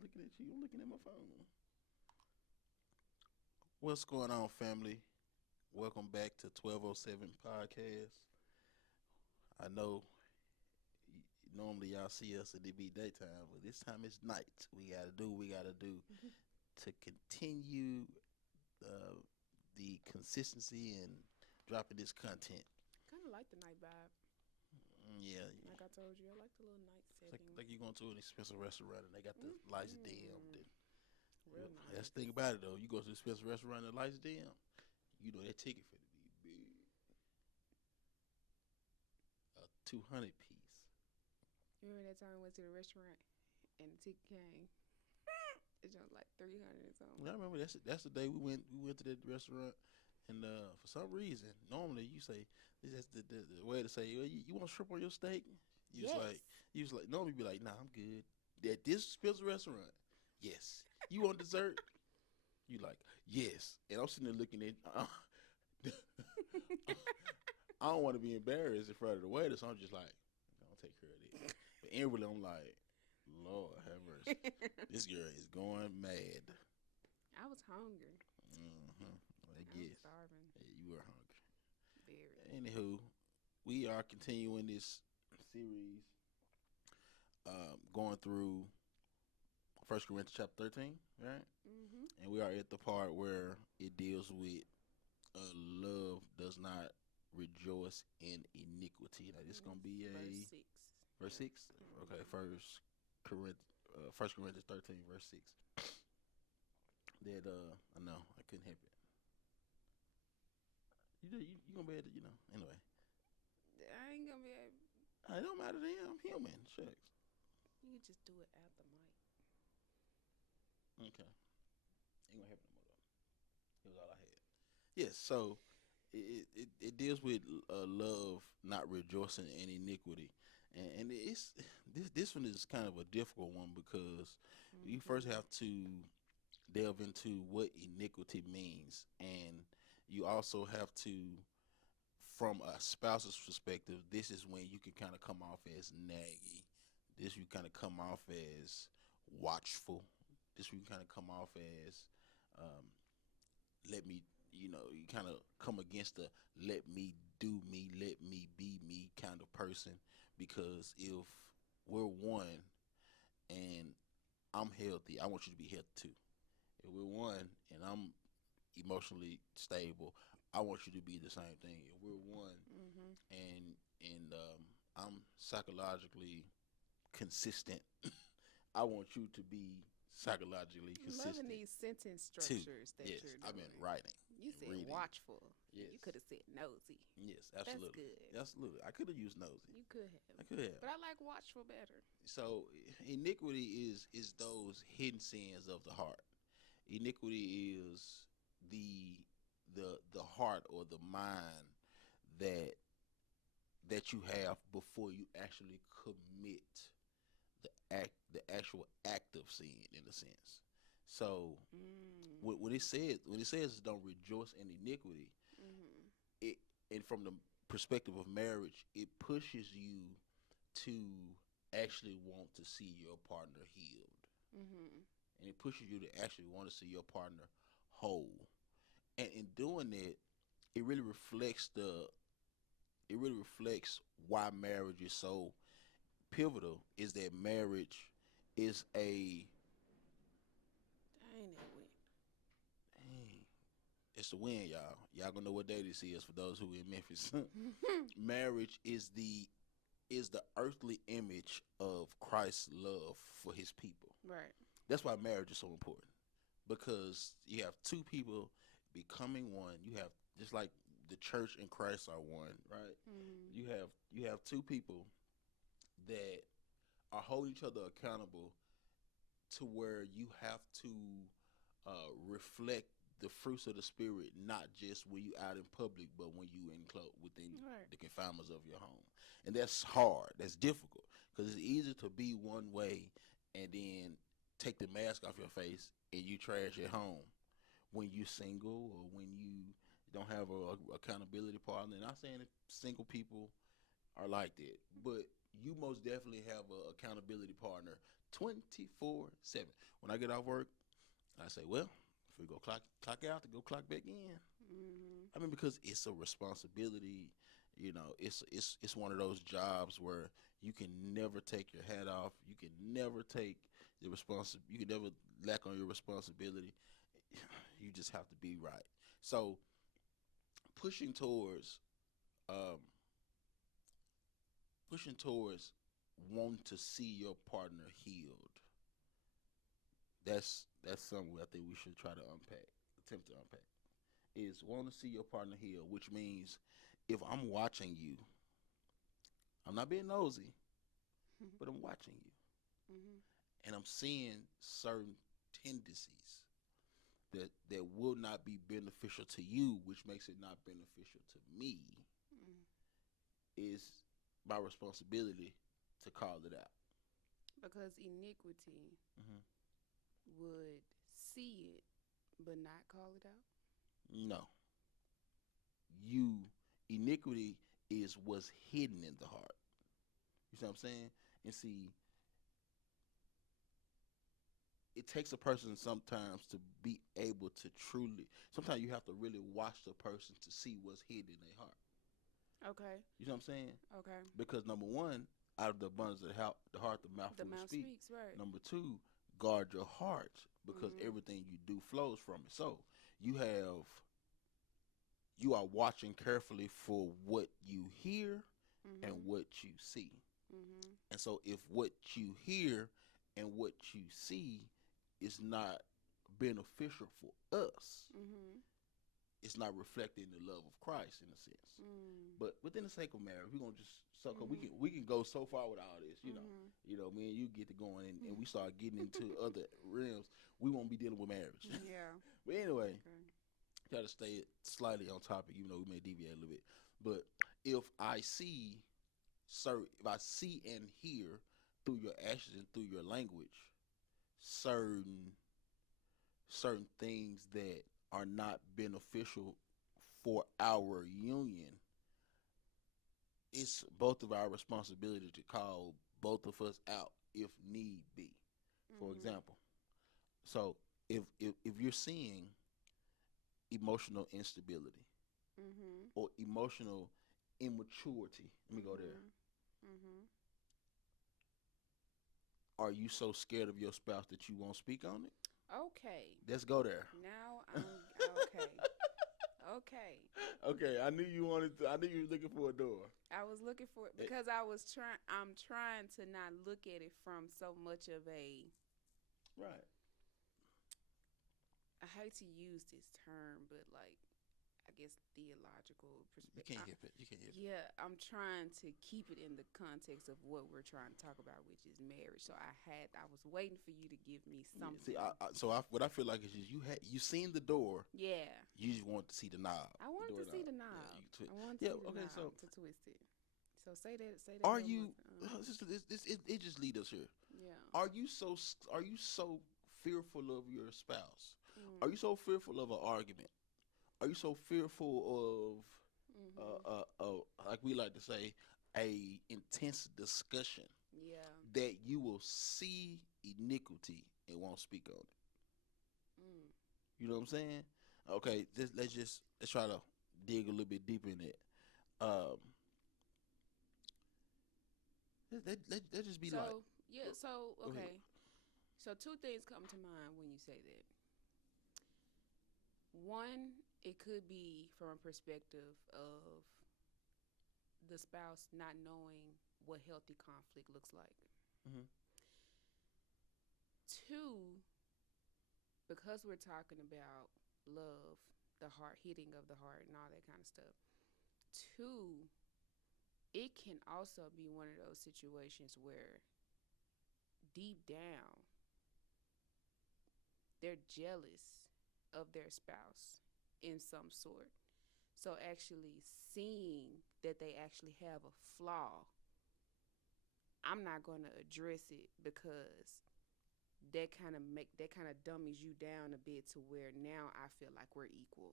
just looking at you. I'm looking at my phone. What's going on, family? Welcome back to 1207 Podcast. I know normally y'all see us and it be daytime, but this time it's night. We gotta do what we gotta do to continue uh, the consistency and dropping this content. Kind of like the night vibe. Yeah, Like I told you, I like the little night it's like, setting. like you going to an expensive restaurant and they got the lights dimmed. Mm, And, real that's nice. the thing about it though. You go to an expensive restaurant and the lights dim, you know that ticket for to be big. A 200 piece. You remember that time we went to the restaurant and the ticket came? It's just like 300 or something. I remember that's the day we went to that restaurant, and for some reason, normally you say that's the way to say, well, you want shrimp on your steak. You was Yes. like you was like normally be like, nah, I'm good. At this special restaurant, yes. You want dessert? You like yes. And I'm sitting there looking at. I don't want to be embarrassed in front of the waiter, so I'm just like, I'm gonna take care of this. But inwardly, I'm like, Lord have mercy. This girl is going mad. I was hungry. I I was guess. starving. Yeah, you were hungry. Very. Anywho, we are continuing this series, going through First Corinthians chapter 13, right? Mm-hmm. And we are at the part where it deals with love does not rejoice in iniquity. Now, this is gonna be Verse a 6. verse 6. Okay, First Corinthians 13, verse 6. That I know I couldn't help it. You gonna be able to, anyway. I ain't gonna be able. It don't matter to him. I'm human. Shucks. You could just do it at the mic. Okay. Ain't gonna happen no more though. It was all I had. Yes. So it deals with love not rejoicing in iniquity, and it's this one is kind of a difficult one because you first Mm-hmm. have to delve into what iniquity means, and you also have to, from a spouse's perspective, this is when you can kind of come off as naggy. This you kind of come off as watchful. This you kind of come off as um, let me, you kind of come against the let me do me, let me be me kind of person. Because if we're one and I'm healthy, I want you to be healthy too. If we're one and I'm emotionally stable, I want you to be the same thing. If we're one Mm-hmm. and I'm psychologically consistent, I want you to be psychologically Loving consistent these sentence too. structures that Yes, you're I've been doing. writing You and said reading. watchful. You Yes, could have said nosy. yes, That's absolutely, good. absolutely. I could have used nosy. You could have. I could have. But I like watchful better. So iniquity is those hidden sins of the heart. Iniquity is the the heart or the mind that that you have before you actually commit the actual act of sin in a sense. So Mm. when it says don't rejoice in iniquity, Mm-hmm. it and from the perspective of marriage, it pushes you to actually want to see your partner healed, Mm-hmm. and it pushes you to actually want to see your partner whole. And in doing it, it really reflects the it really reflects why marriage is so pivotal. Is that marriage is a Dang, that went. dang, it's the win, y'all. Y'all gonna know what day this is for those who in Memphis. Marriage is the earthly image of Christ's love for his people. Right. That's why marriage is so important. Because you have two people becoming one. You have just like the church and Christ are one, right? Mm-hmm. You have two people that are holding each other accountable to where you have to reflect the fruits of the spirit, not just when you out in public, but when you within Right. the confinements of your home. And that's hard. That's difficult because it's easy to be one way and then take the mask off your face and you trash at home when you single or when you don't have a accountability partner. And I'm not saying that single people are like that, but you most definitely have a accountability partner 24/7. When I get off work, I say, well, if we go clock out to go clock back in. Mhm. I mean, because it's a responsibility. It's one of those jobs where you can never take your hat off. You can never take the You can never lack on your responsibility. You just have to be right. So pushing towards um, pushing towards wanting to see your partner healed. That's something I think we should try to unpack, attempt to unpack. Is want to see your partner healed, which means if I'm watching you, I'm not being nosy, but I'm watching you, Mhm. and I'm seeing certain tendencies that will not be beneficial to you, which makes it not beneficial to me. Mhm. Is my responsibility to call it out. Because iniquity Hmm. would see it but not call it out. No, you iniquity is what's hidden in the heart. You see what I'm saying? And see, it takes a person sometimes to be able to truly. Sometimes you have to really watch the person to see what's hidden in their heart. Okay. You know what I'm saying? Okay. Because number one, out of the abundance of the heart, the mouth The will mouth speak. speaks, right? Number two, guard your heart because Mhm. everything you do flows from it. So you have you are watching carefully for what you hear and Mhm. what you see. Mhm. And so if what you hear and what you see is not beneficial for us, Mhm. it's not reflecting the love of Christ in a sense. Mhm. But within the sake of marriage, we're gonna just suck up. We Mhm. can we can go so far with all this, Mhm. me and you get to going and we start getting into other realms. We won't be dealing with marriage. Yeah. But anyway, Okay. try to stay slightly on topic, even though we may deviate a little bit. But if I see if I see and hear through your actions and through your language certain things that are not beneficial for our union, it's both of our responsibility to call both of us out if need be. For Mhm. example, so if you're seeing emotional instability Mhm. or emotional immaturity, let me go there. Mhm. Mhm. Are you so scared of your spouse that you won't speak on it? Okay. Let's go there. Now I'm okay. Okay. Okay, I knew you wanted to. I knew you were looking for a door. I was looking for it Eh, because I'm trying to not look at it from so much of a right. I hate to use this term, but like I guess theological You perspective. can't help it. You can't help it. Yeah, I'm trying to keep it in the context of what we're trying to talk about, which is marriage. So I was waiting for you to give me Yeah, see, something. what I feel like is just you seen the door. Yeah, You just want to see the knob, I the wanted to see doorknob. the Yeah, knob. you twist. I wanted to Yeah. see the Okay. knob So to twist it. So say that a are little more. you? It just lead us here. Yeah. Are you so fearful of your spouse? Are Mm. you so fearful of an argument? Are you so fearful of Mhm. like we like to say, a intense discussion Yeah. that you will see iniquity and won't speak on it? Mm. You know what I'm saying? Okay, let's try to dig a little bit deeper in it. Um, let just be like, So yeah. So go ahead. okay. So two things come to mind when you say that. One, it could be from a perspective of the spouse not knowing what healthy conflict looks like. Hmm. Two, because we're talking about love, the heart, hitting of the heart, and all that kind of stuff. Two, it can also be one of those situations where deep down they're jealous of their spouse in some sort. So actually seeing that they actually have a flaw, I'm not going to address it because that kind of dummies you down a bit to where now I feel like we're equal.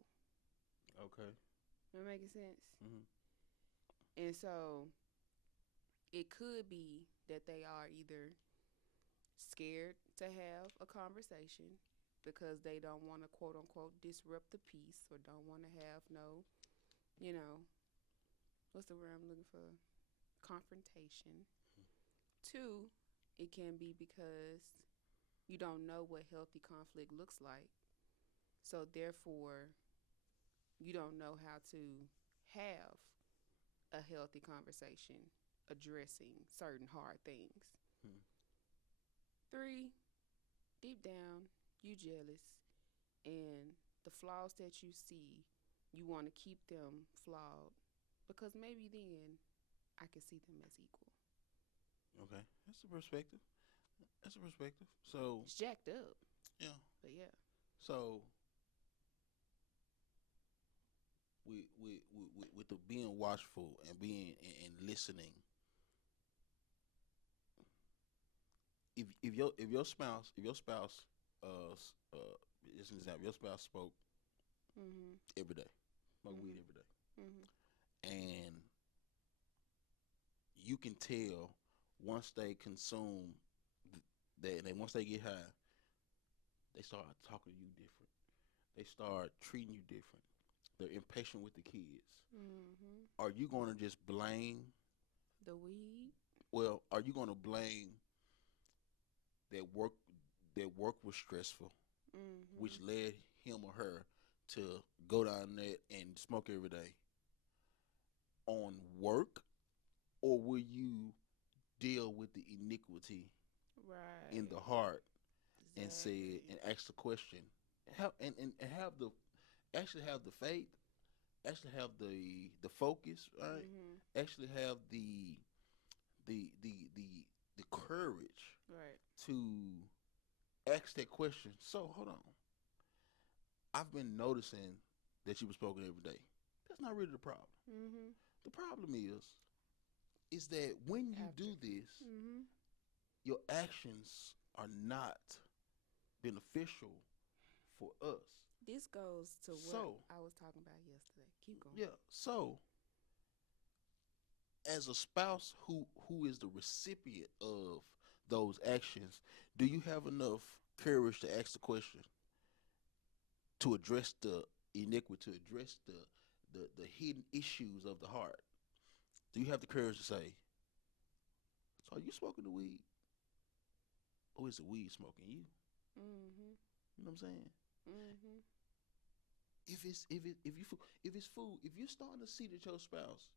Okay. Am I making sense? Hmm. And so it could be that they are either scared to have a conversation because they don't want to quote unquote disrupt the peace or don't want to have no, you know, what's the word I'm looking for? Confrontation. Two, it can be because you don't know what healthy conflict looks like. So therefore, you don't know how to have a healthy conversation addressing certain hard things. Hmm. Three, deep down, you jealous and the flaws that you see, you want to keep them flawed because maybe then I can see them as equal. Okay, that's a perspective. That's a perspective. So It's jacked up, yeah. but yeah. So with the being watchful and being and listening, if your spouse as an example, your spouse spoke Mhm. every day, smoke weed Mhm. every day, Mhm. and you can tell once they consume that, and once they get high, they start talking to you different. They start treating you different. They're impatient with the kids. Mhm. Are you going to just blame? The weed. Well, are you going to blame that work was stressful, which Mhm. led him or her to go down there and smoke every day on work, or will you deal with the iniquity in the Right. heart and say Exactly. and ask the question, and have the actually have the faith, actually have the focus, right? Mhm. Actually have the courage Right. to ask that question. So hold on, I've been noticing that you were spoken every day. That's not really the problem. Mhm. The problem is that when you After. do this, Mhm. your actions are not beneficial for us. This goes to what So I was talking about yesterday. Keep going. yeah, so as a spouse who is the recipient of those actions, do you have enough courage to ask the question, to address the iniquity, to address the hidden issues of the heart? Do you have the courage to say, "So are you smoking the weed, or is the weed smoking you?" Mhm. You know what I'm saying? Mhm. If it's food, if you're starting to see that your spouse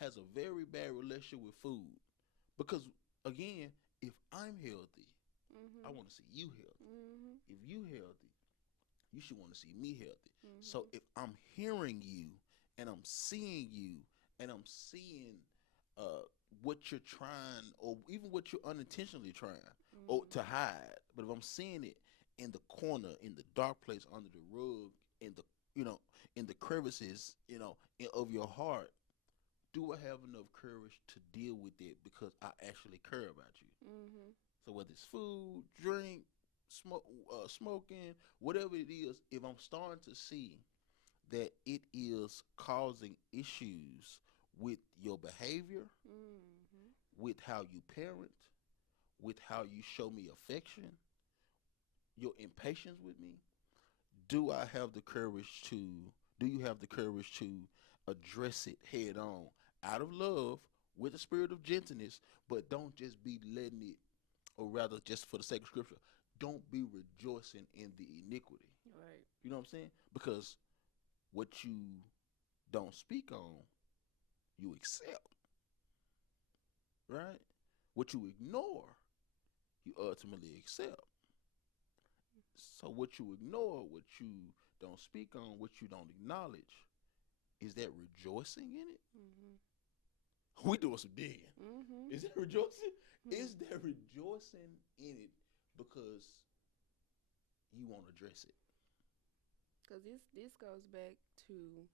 has a very bad relationship with food, because again, if I'm healthy, I Mhm. want to see you healthy. Mhm. If you healthy, you should want to see me healthy. So Mhm. if I'm hearing you and I'm seeing you and I'm seeing uh, what you're trying, or even what you're unintentionally trying or to Mhm. hide, but if I'm seeing it in the corner, in the dark place, under the rug, in the you know in the crevices, of your heart, do I have enough courage to deal with it because I actually care about you? Mhm. So whether it's food, drink, smoking, whatever it is, if I'm starting to see that it is causing issues with your behavior, Mhm. with how you parent, with how you show me affection, your impatience with me, do I have the courage to? Do you have the courage to address it head on, out of love, with a spirit of gentleness, but don't just be letting it, or rather, just for the sake of scripture, don't be rejoicing in the iniquity. Right. You know what I'm saying? Because what you don't speak on, you accept, right? What you ignore, you ultimately accept. So what you ignore, what you don't speak on, what you don't acknowledge, is that rejoicing in it? Mhm. We doing some digging. Mhm. Is that rejoicing? Hmm. Is there rejoicing in it because you won't address it? Cause this goes back to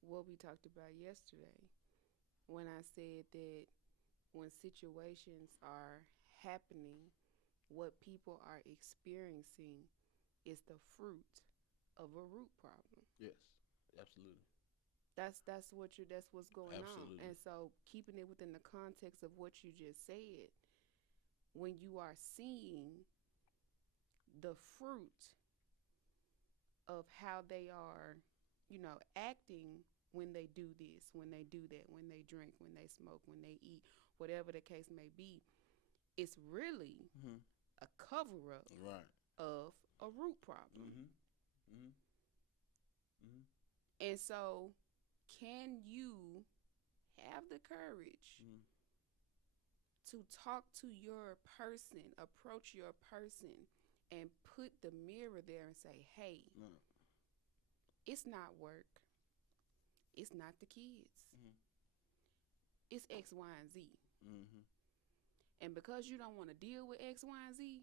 what we talked about yesterday when I said that when situations are happening, what people are experiencing is the fruit of a root problem. Yes, absolutely, That's what's going on. absolutely. And so keeping it within the context of what you just said, when you are seeing the fruit of how they are, acting when they do this, when they do that, when they drink, when they smoke, when they eat, whatever the case may be, it's really Mm-hmm. a cover up Right. of a root problem. Mm-hmm. Mm-hmm. Mm-hmm. And so, can you have the courage Mm-hmm. to talk to your person, approach your person, and put the mirror there and say, hey, Mm-hmm. it's not work, it's not the kids, it's X, Y, and Z. Mm-hmm. And because you don't want to deal with X, Y, and Z,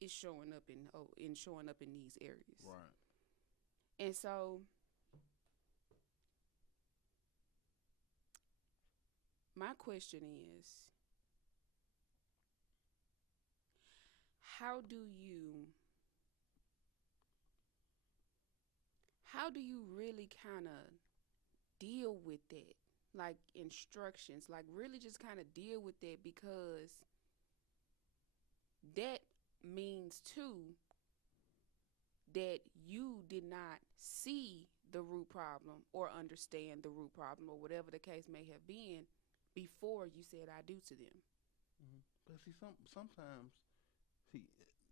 it's showing up in these areas. Right. And so my question is, how do you how do you really kind of deal with that? Like instructions, like really just kind of deal with that, because that means too that you did not see the root problem or understand the root problem or whatever the case may have been before you said I do to them. Mm-hmm. But see, sometimes see,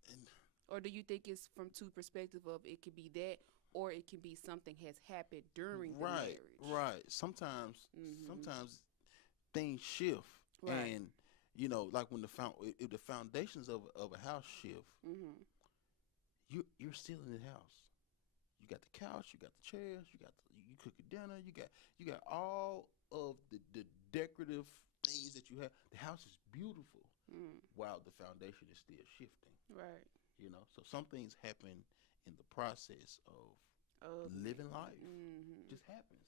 and Or do you think it's from two perspectives of it could be that, or it can be something has happened during the right, marriage? right. Sometimes, Mm-hmm. sometimes things shift, Right. and like when if the foundations of a house shift, Mm-hmm. you're still in the house. You got the couch, you got the chairs, you cook your dinner, you got all of the decorative things that you have. The house is beautiful Mm. while the foundation is still shifting. Right. So some things happen in the process of Of living marriage. life. Mm-hmm. Just happens.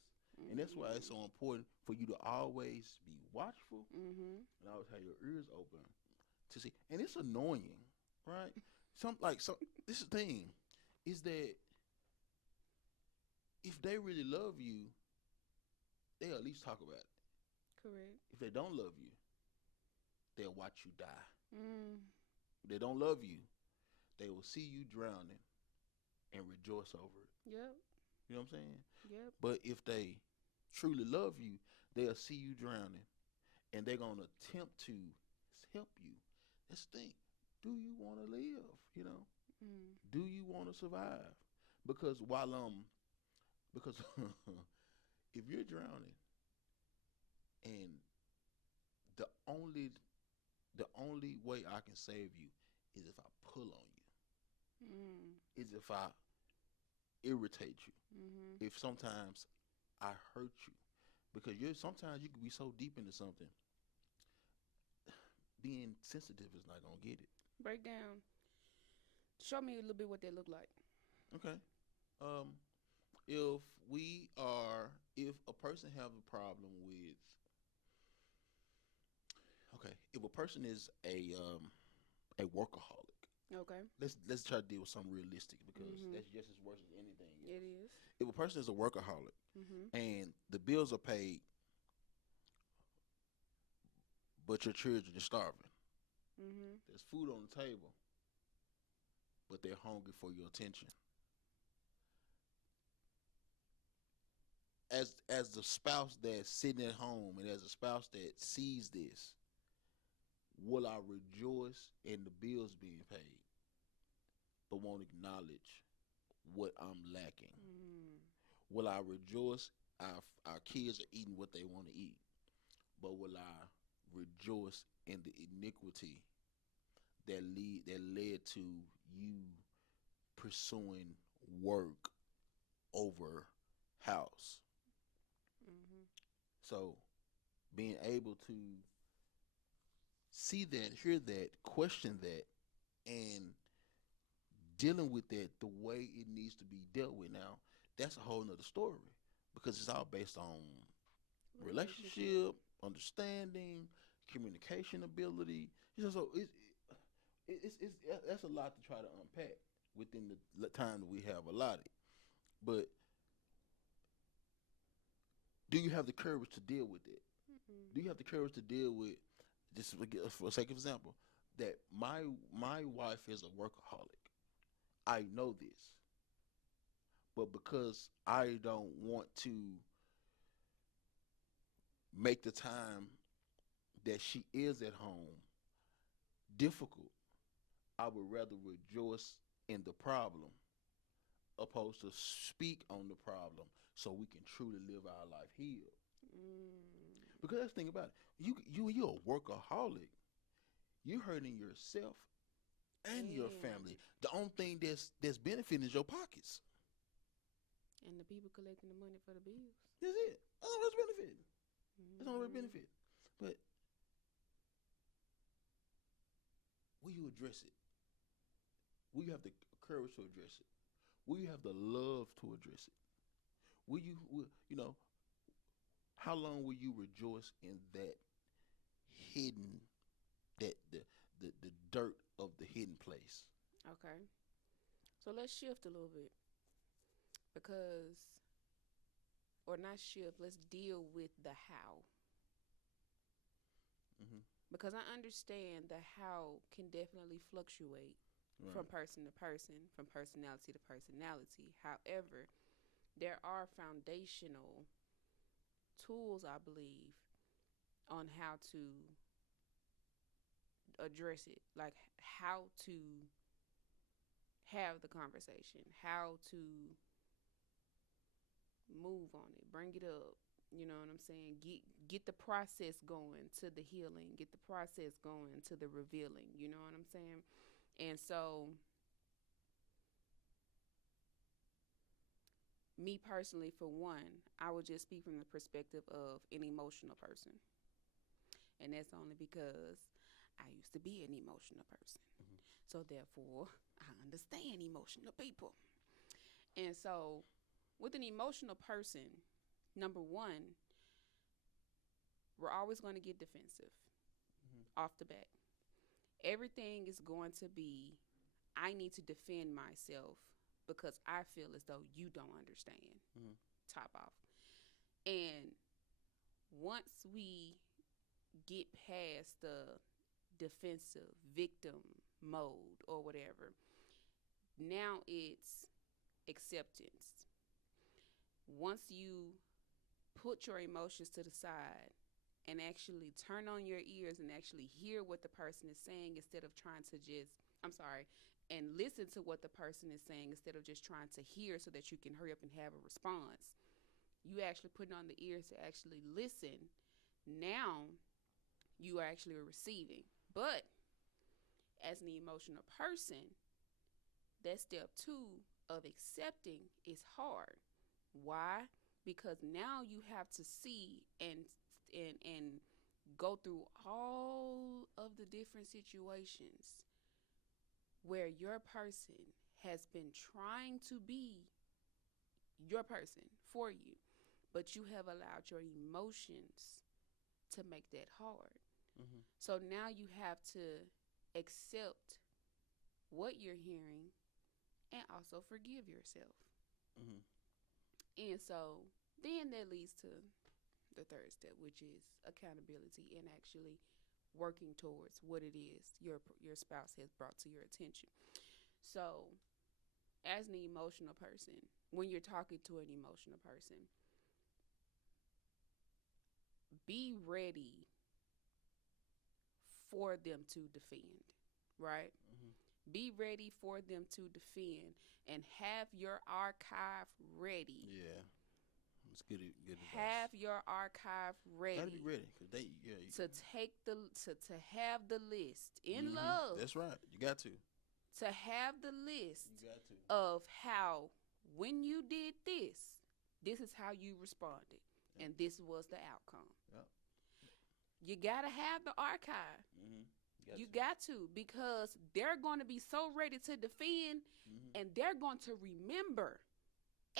And that's why it's Mm-hmm. so important for you to always be watchful Mm-hmm. and always have your ears open to see. And it's annoying, right? Some this is the thing is that if they really love you, they'll at least talk about it. Correct. If they don't love you, they'll watch you die. Mm. If they don't love you, they will see you drowning and rejoice over it. Yep. You know what I'm saying? Yep. But if they truly love you, they'll see you drowning and they're gonna attempt to help you. That's the thing. Do you want to live? Mm. Do you want to survive? Because because if you're drowning and the only the only way I can save you is if I pull on you, Mm. is if I irritate you, Mm-hmm. if sometimes I hurt you, because sometimes you can be so deep into something, being sensitive is not gonna get it. Break down. Show me a little bit what that look like. Okay. Um, if if a person have a problem with, okay, if a person is a workaholic, Okay. let's try to deal with something realistic because Mm-hmm. that's just as worse as anything It else. is. If a person is a workaholic Mm-hmm. and the bills are paid, but your children are starving, Mm-hmm. there's food on the table, but they're hungry for your attention. As the spouse that's sitting at home and as a spouse that sees this, will I rejoice in the bills being paid, but won't acknowledge what I'm lacking? Mm. Will I rejoice our kids are eating what they want to eat, but will I rejoice in the iniquity that led to you pursuing work over house? Mm-hmm. So being able to see that, hear that, question that, and dealing with that the way it needs to be dealt with now, that's a whole nother story because it's all based on Relationship. relationship, understanding, communication ability. So it's that's a lot to try to unpack within the time that we have allotted. But do you have the courage to deal with it? Mm-mm. Do you have the courage to deal with, just for sake of example, that my wife is a workaholic. I know this, but because I don't want to make the time that she is at home difficult, I would rather rejoice in the problem opposed to speak on the problem so we can truly live our life healed. Mm. Because let's think about it. You're a workaholic. You're hurting yourself and your And family. The only thing that's benefiting is your pockets. and the people collecting the money for the bills. That's it. That's all that's benefiting. That's all that's Mm. benefit. But will you address it? Will you have the courage to address it? Will you have the love to address it? You know, how long will you rejoice in that hidden, that the dirt of the hidden place? Okay. So let's shift a little bit because, or not shift, let's deal with the how. Mm-hmm. Because I understand the how can definitely fluctuate Right. from person to person, from personality to personality. However, there are foundational tools, I believe, on how to address it. Like how to have the conversation, how to move on it, bring it up. You know what I'm saying? Get the process going to the healing, get the process going to the revealing. You know what I'm saying? And so, me personally, for one, I would just speak from the perspective of an emotional person, and that's only because I used to be an emotional person. Mm-hmm. So therefore, I understand emotional people. And so, with an emotional person, number one, we're always going to get defensive Mm-hmm. off the bat. Everything is going to be, I need to defend myself because I feel as though you don't understand. Mm-hmm. Top off. And once we get past the defensive victim mode or whatever, now it's acceptance. Once you put your emotions to the side and actually turn on your ears and actually hear what the person is saying instead of trying to just, I'm sorry, and listen to what the person is saying instead of just trying to hear so that you can hurry up and have a response. You actually putting on the ears to actually listen. Now you are actually receiving. But as an emotional person, that step two of accepting is hard. Why? Because now you have to see and go through all of the different situations where your person has been trying to be your person for you, but you have allowed your emotions to make that hard. Mm-hmm. So now you have to accept what you're hearing and also forgive yourself. Mm-hmm. And so then that leads to the third step, which is accountability and actually working towards what it is your spouse has brought to your attention. So, as an emotional person, when you're talking to an emotional person, be ready for them to defend, right? Mm-hmm. Be ready for them to defend and have your archive ready. Yeah, it's good advice. Have your archive Gotta be ready ready because they yeah. to take to have the list in Mm-hmm. love, That's right. You got to. to have the list You got to. of how when you did this is how you responded, Yep. and this was the outcome. Yep. You gotta have the archive. Mm-hmm. You got to, because they're going to be so ready to defend, Mm-hmm. and they're going to remember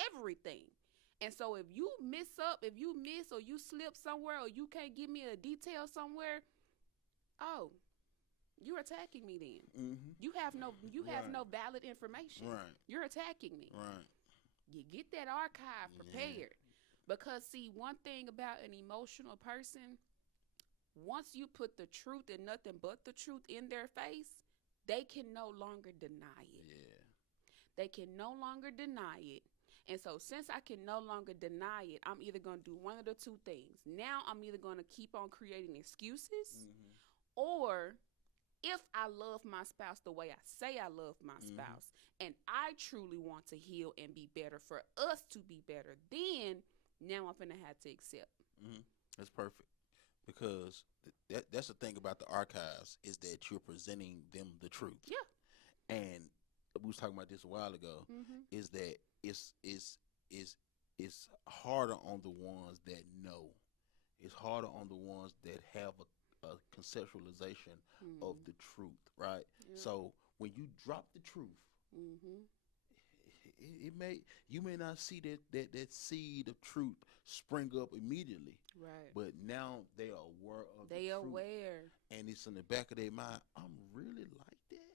everything. And so if you if you miss or you slip somewhere or you can't give me a detail somewhere, oh, you're attacking me then. Mm-hmm. You have Right. no valid information. Right. You're attacking me. Right. You get that archive Yeah. prepared. Because see, one thing about an emotional person, once you put the truth and nothing but the truth in their face, they can no longer deny it. Yeah. They can no longer deny it. And so, since I can no longer deny it, I'm either going to do one of the two things. Now, I'm either going to keep on creating excuses, Mm-hmm. or if I love my spouse the way I say I love my Mm-hmm. spouse, and I truly want to heal and be better for us to be better, then now I'm going to have to accept. Mm-hmm. That's perfect because that's the thing about the archives is that you're presenting them the truth. Yeah. And we was talking about this a while ago. Mm-hmm. Is that it's it's harder on the ones that know. It's harder on the ones that have a conceptualization of Mm-hmm. the truth, right? Yeah. So when you drop the truth, Mm-hmm. it may you may not see that seed of truth spring up immediately, Right. but now they are aware of the They truth, aware. and it's in the back of their mind. I'm really like that.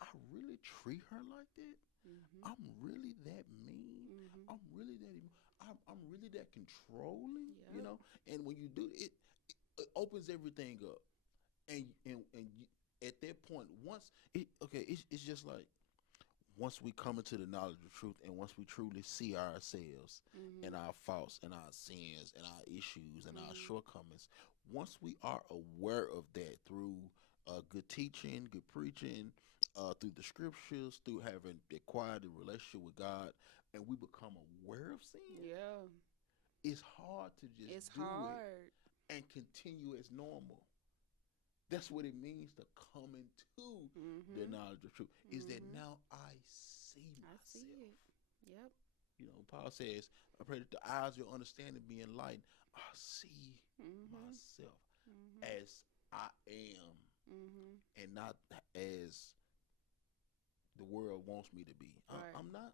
I really treat her like that. Mm-hmm. I'm really that mean. Mm-hmm. I'm really that. I'm really that controlling. You Yep. know. And when you do it, it opens everything up. And you, at that point, it's just like once we come into the knowledge of truth, and once we truly see ourselves Mm-hmm. and our faults and our sins and our issues and our Mm-hmm. shortcomings, once we are aware of that through good teaching, good preaching, through the scriptures, through having acquired a relationship with God, and we become aware of sin, Yeah. it's hard to just It's do it hard. and continue as normal. That's what it means to come into the Mm-hmm. knowledge of truth. Is that Mm-hmm. now I see I see myself. it. Yep. You know, Paul says, I pray that the eyes of your understanding be enlightened. I see Mm-hmm. myself Mm-hmm. as I am Mm-hmm. and not as the world wants me to be. Right. I'm not.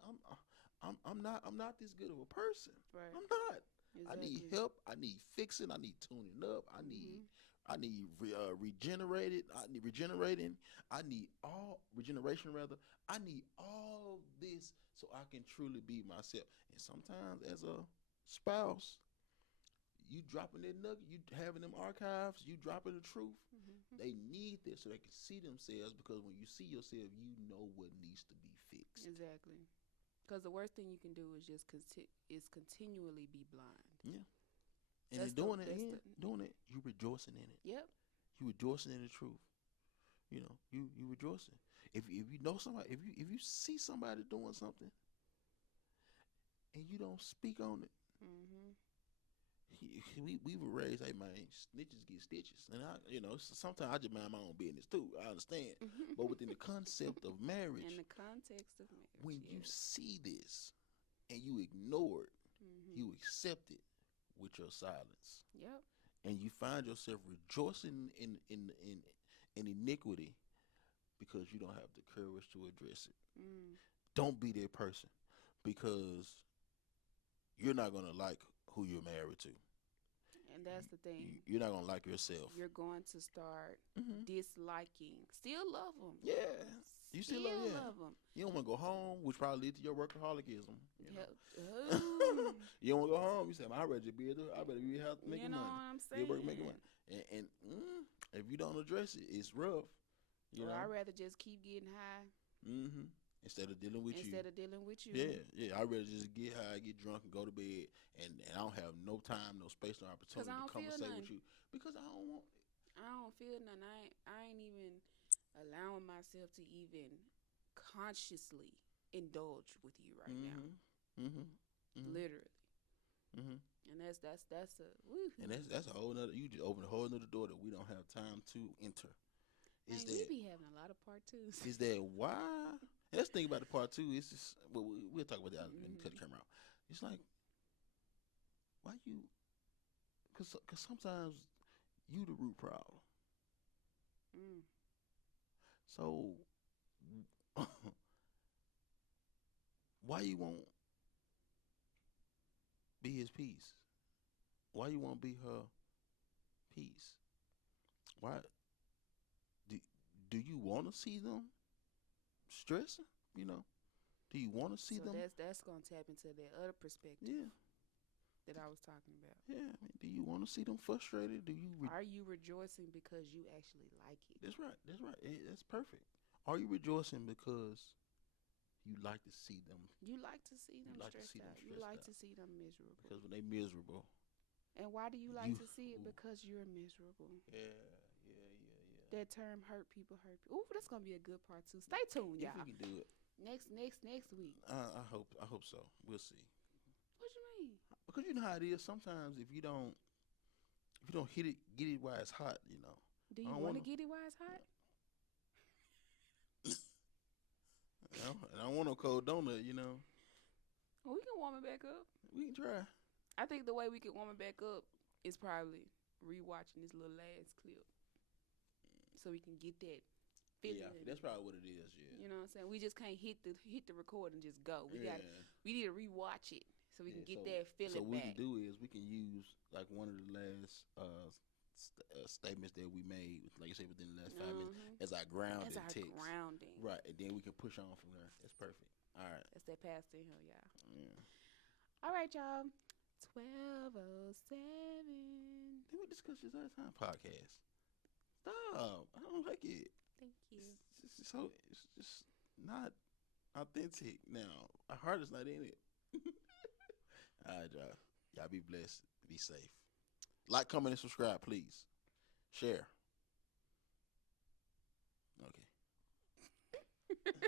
I'm not this good of a person. Right. I'm not. I need Exactly. help. I need fixing. I need tuning up. Mm-hmm. I need regenerated. I need regenerating. I need all regeneration rather. I need all this so I can truly be myself. And sometimes as a spouse, you dropping that nugget, you having them archives, you dropping the truth. Mm-hmm. They need this so they can see themselves because when you see yourself, you know what needs to be fixed. Exactly. Because the worst thing you can do is just continually be blind. Yeah. And in That's the doing it that's the again, doing it, you rejoicing in it. Yep. You rejoicing in the truth. You know, you rejoicing. If you know somebody, if you see somebody doing something and you don't speak on it, Mm-hmm. we were raised, hey man, snitches get stitches, and sometimes I just mind my own business too. I understand, but within the concept of In marriage, the context of marriage, when you yes. see this and you ignore it, Mm-hmm. you accept it with your silence, Yep. and you find yourself rejoicing in iniquity because you don't have the courage to address it. Mm. Don't be that person because you're not gonna like who you're married to. And that's the thing. You're not gonna like yourself. You're going to start Hmm. disliking. Still love them. Yeah, you still love, Still yeah. love them. You don't want to go home, which probably leads to your workaholicism. Ooh. You don't want to go home. You say, "I rather be I better be out You making know money, what I'm be at work making saying? money." And if you don't address it, it's rough. You Or know. I'd rather just keep getting high Hmm. Instead of dealing with you. instead of dealing with you. Yeah, yeah. I'd rather just get high, get drunk, and go to bed, and I don't have no time, no space, no Because opportunity I to don't feel conversate with nothing. you because I don't want. I don't feel nothing. I ain't even allowing myself to even consciously indulge with you right now. Mm-hmm. Mm-hmm. Mm-hmm. Literally. Mm-hmm. And that's a woohoo. And that's a whole nother. You just open a whole nother door that we don't have time to enter. Is Man, we that be having a lot of part twos. is that why? And that's the thing about the part two. It's just well, we'll talk about that when we cut the Mm-hmm. camera out. It's like why you? Cause sometimes you the root problem. Mm. So why you won't be his peace? Why you won't be her peace? Why do do you want to see them stressing? You know, do you want to see So them? that's gonna tap into that other perspective. Yeah, that I was talking about. Yeah, I mean, do you want to see them frustrated? Are you rejoicing because you actually like it? That's right. That's right. That's perfect. Are you rejoicing because you like to see them? You like to see You them like to stressed see them out. You stressed like out to see them miserable. because when they miserable, And why do you like you. to see it? Ooh, Because you're miserable. yeah, yeah. That term hurt people hurt people. Ooh, that's gonna be a good part too. Stay tuned, If we y'all. can do it, Next week. I hope so. We'll see. What you mean? Because you know how it is. Sometimes if you don't hit it, get it while it's hot. Do I you don't want want to get it while it's hot? I don't want no cold donut. Well, we can warm it back up. We can try. I think the way we can warm it back up is probably rewatching this little last clip, so we can get that feeling. Yeah, that's probably what it is. Yeah. You know what I'm saying? We just can't hit the record and just go. Yeah. We need to rewatch it so we can get so, that feeling so what we back. can do is we can use like one of the last statements that we made, like you said, within the last 5 minutes, as our grounding That's our text. grounding. Right, and then we can push on from there. That's perfect. All right. That's that pastor in here, y'all. Yeah. All right, y'all. 12:07. Did we discuss this last time? Podcast. Stop. I don't like it. Thank you. It's just not authentic now. Our heart is not in it. All right, y'all. Y'all be blessed. Be safe. Like, comment, and subscribe, please. Share. Okay.